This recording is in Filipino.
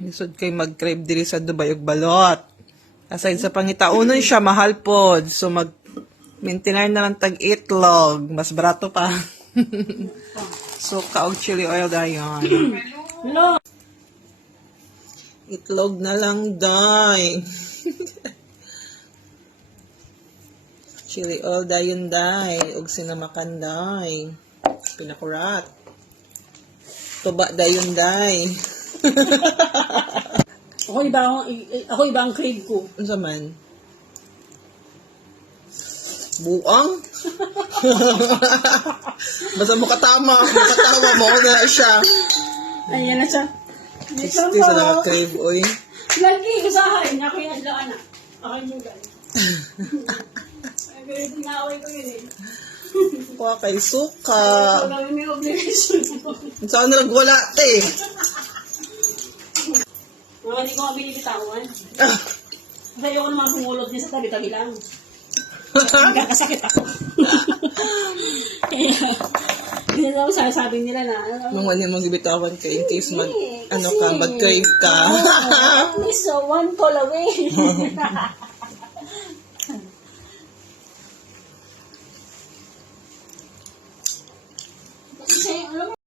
Lisod kay mag-crave diri sa Dubai og balot. Aside sa pangitaunon siya, mahal pod. So mag-maintainer na lang tag-itlog. Mas barato pa. Suka og chili oil dayon. Itlog na lang, day. Chili oil dayon, day. Ug sinamakan, day. Pinakurat. Tuba dayon, day. Ako iba ang crave ko. Ano sa man? Buang? Basta makatawa mo na siya. Ayan na siya. Gusto sa naka-crave, oy. Lagi, usahain. Ako yung adlaan na. Ako yung mugan. Tinaway ko yun eh. Kuha kay suka. Ito lang yung obligation ko. Saan na wala, te? Mga hindi ko mabilibitawan. Kasi ayoko naman pumulot niya sa tabi-tabi lang. Nagkakasakit ako. Kaya daw sasabi nila na Nung wala mong gibitawan ka in case mag-crave ka. So, one call away.